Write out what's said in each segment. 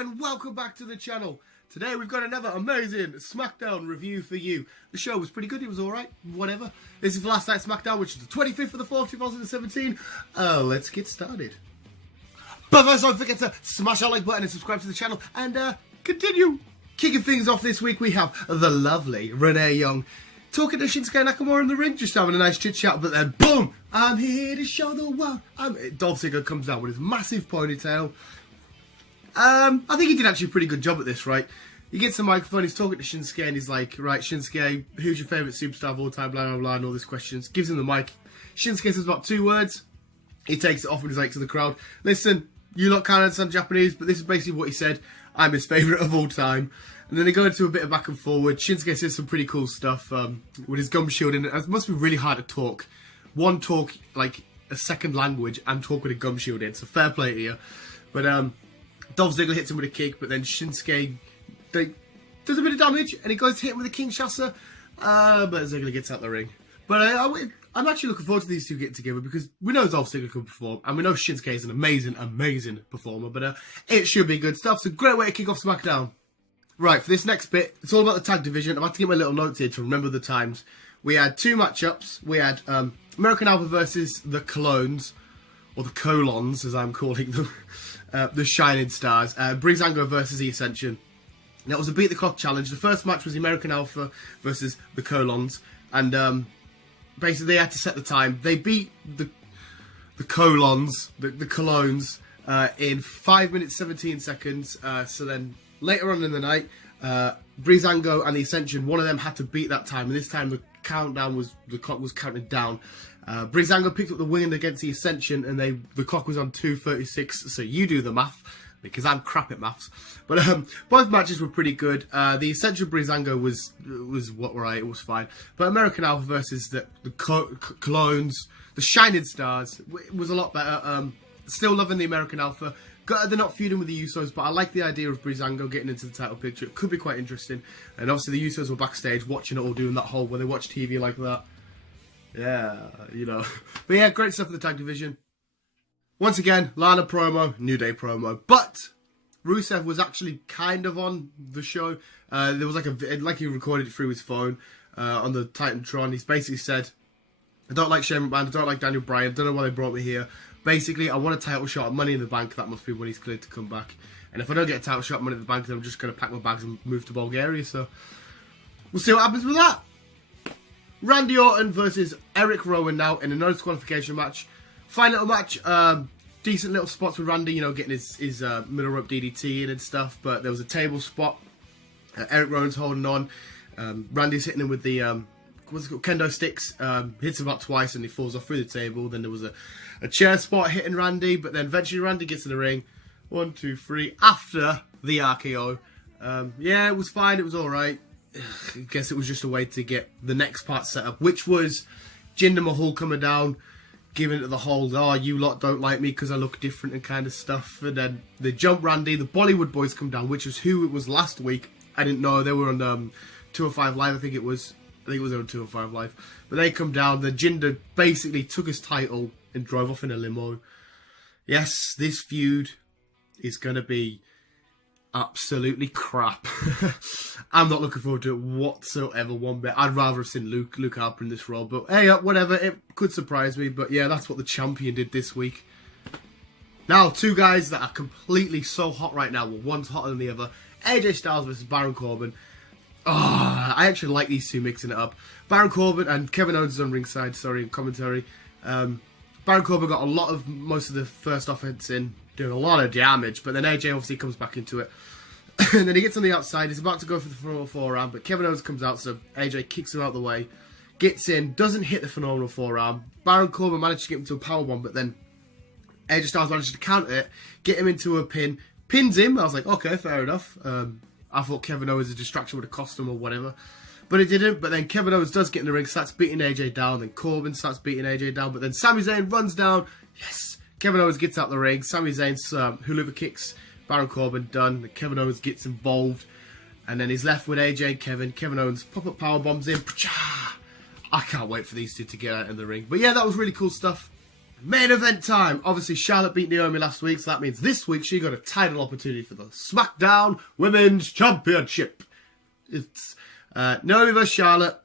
and welcome back to the channel. Today we've got another amazing SmackDown review for you. The show was pretty good, it was alright, whatever. This is Last Night SmackDown, which is the 25th of the 4th, 2017. Let's get started. But first, don't forget to smash that like button and subscribe to the channel and continue. Kicking things off this week, we have the lovely Renee Young talking to Shinsuke Nakamura in the ring, just having a nice chit chat, but then boom! I'm here to show the world. Dolph Ziggler comes out with his massive ponytail. I think he did actually a pretty good job at this, right? He gets the microphone, he's talking to Shinsuke, and he's like, right, Shinsuke, who's your favourite superstar of all time, blah, blah, blah, and all these questions. Gives him the mic. Shinsuke says about 2 words. He takes it off and he's like to the crowd, listen, you lot can't understand Japanese, but this is basically what he said. I'm his favourite of all time. And then they go into a bit of back and forward. Shinsuke says some pretty cool stuff with his gum shield in it. It must be really hard to talk. Talk like a second language and talk with a gum shield in. So fair play to you. But Dolph Ziggler hits him with a kick, but then Shinsuke does a bit of damage and he goes to hit him with a Kinshasa. But Ziggler gets out the ring. But I'm actually looking forward to these two getting together because we know Dolph Ziggler can perform and we know Shinsuke is an amazing, amazing performer. But it should be good stuff. So great way to kick off SmackDown. Right, for this next bit, it's all about the tag division. I've had to get my little notes here to remember the times. We had 2 matchups. We had American Alpha versus the Clones, or the Colons, as I'm calling them, the Shining Stars. Breezango versus the Ascension. Now, it was a beat the clock challenge. The first match was the American Alpha versus the Colons, and basically they had to set the time. They beat the Colons, the Colones, in 5 minutes 17 seconds. So then later on in the night, Breezango and the Ascension, one of them had to beat that time, and this time the clock was counting down. Breezango picked up the win against the Ascension, and the clock was on 2:36. So you do the math, because I'm crap at maths. But both matches were pretty good. The Ascension Breezango was what right, it was fine. But American Alpha versus the Clones, the Shining Stars, was a lot better. Still loving the American Alpha. They're not feuding with the Usos, but I like the idea of Breezango getting into the title picture. It could be quite interesting. And obviously the Usos were backstage watching it all, doing that whole, when they watch TV like that. Yeah, you know. But yeah, great stuff in the tag division. Once again, Lana promo, New Day promo. But Rusev was actually kind of on the show. There was like he recorded it through his phone on the Titantron. He's basically said, I don't like Shane McMahon, I don't like Daniel Bryan, don't know why they brought me here. Basically, I want a title shot at Money in the Bank. That must be when he's cleared to come back. And if I don't get a title shot at Money in the Bank, then I'm just going to pack my bags and move to Bulgaria. So, we'll see what happens with that. Randy Orton versus Eric Rowan now in a no disqualification match. Fine little match. Decent little spots with Randy, you know, getting his middle rope DDT in and stuff. But there was a table spot. Eric Rowan's holding on. Randy's hitting him with the what's it called? Kendo sticks. Hits him about twice and he falls off through the table. Then there was a chair spot hitting Randy, but then eventually Randy gets in the ring. 1, 2, 3 after the RKO. Yeah, it was fine. It was all right. I guess it was just a way to get the next part set up, which was Jinder Mahal coming down, giving it the whole, oh, you lot don't like me because I look different and kind of stuff. And then they jump Randy. The Bollywood Boys come down, which was who it was last week. I didn't know. They were on 205 Live, I think it was on 205 Live. But they come down. Then Jinder basically took his title and drove off in a limo. Yes, this feud is going to be absolutely crap. I'm not looking forward to it whatsoever one bit. I'd rather have seen Luke Harper in this role. But hey, whatever. It could surprise me. But yeah, that's what the champion did this week. Now, 2 guys that are completely so hot right now. Well, one's hotter than the other. AJ Styles versus Baron Corbin. Oh, I actually like these two mixing it up. Baron Corbin and Kevin Owens is on ringside, sorry, commentary. Baron Corbin got most of the first offense in, doing a lot of damage, but then AJ obviously comes back into it. And then he gets on the outside, he's about to go for the phenomenal forearm, but Kevin Owens comes out, so AJ kicks him out of the way, gets in, doesn't hit the phenomenal forearm. Baron Corbin managed to get him to a powerbomb, but then AJ Styles managed to counter it, get him into a pin, pins him. I was like, okay, fair enough. I thought Kevin Owens' distraction would have cost him or whatever. But it didn't. But then Kevin Owens does get in the ring, starts beating AJ down. Then Corbin starts beating AJ down. But then Sami Zayn runs down. Yes. Kevin Owens gets out the ring. Sami Zayn's hula kicks Baron Corbin, done. Kevin Owens gets involved. And then he's left with AJ and Kevin. Kevin Owens pop-up power bombs in. I can't wait for these two to get out in the ring. But yeah, that was really cool stuff. Main event time. Obviously, Charlotte beat Naomi last week, so that means this week she got a title opportunity for the SmackDown Women's Championship. It's Naomi vs Charlotte.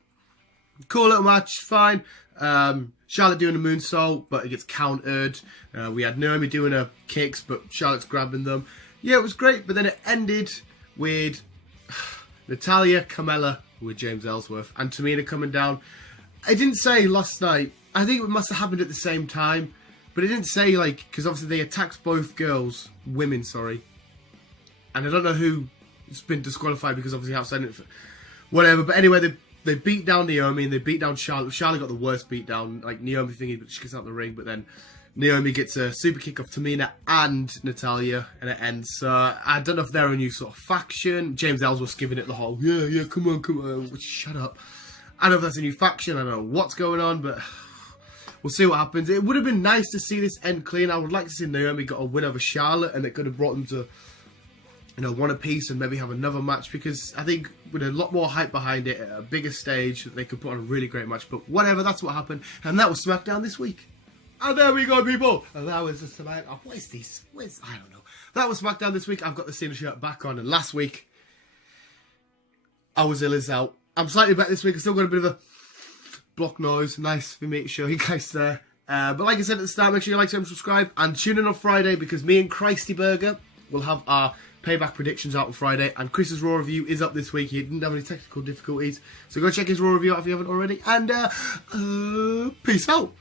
Cool little match, fine. Charlotte doing a moonsault, but it gets countered. We had Naomi doing her kicks, but Charlotte's grabbing them. Yeah, it was great, but then it ended with Natalya, Carmella with James Ellsworth, and Tamina coming down. I didn't say last night. I think it must have happened at the same time, but it didn't say, like, because obviously they attacked both girls, women, sorry. And I don't know who's been disqualified because obviously outside it, whatever. But anyway, they beat down Naomi and they beat down Charlotte. Charlotte got the worst beat down, like Naomi thingy, but she gets out of the ring. But then Naomi gets a super kick off Tamina and Natalya, and it ends. So I don't know if they're a new sort of faction. James Ellsworth's giving it the whole, yeah, come on, shut up. I don't know if that's a new faction. I don't know what's going on, but we'll see what happens. It would have been nice to see this end clean. I would like to see Naomi got a win over Charlotte, and it could have brought them to, one apiece and maybe have another match, because I think with a lot more hype behind it, at a bigger stage, they could put on a really great match. But whatever, that's what happened, and that was SmackDown this week. And there we go, people. And that was just about, what is this? I don't know. That was SmackDown this week. I've got the Cena shirt back on, and last week I was ill as out. I'm slightly better this week. I still got a bit of a block noise. Nice for me to show you guys there. But like I said at the start, make sure you like, and subscribe. And tune in on Friday, because me and Christy Burger will have our Payback predictions out on Friday. And Chris's Raw review is up this week. He didn't have any technical difficulties. So go check his Raw review out if you haven't already. And peace out.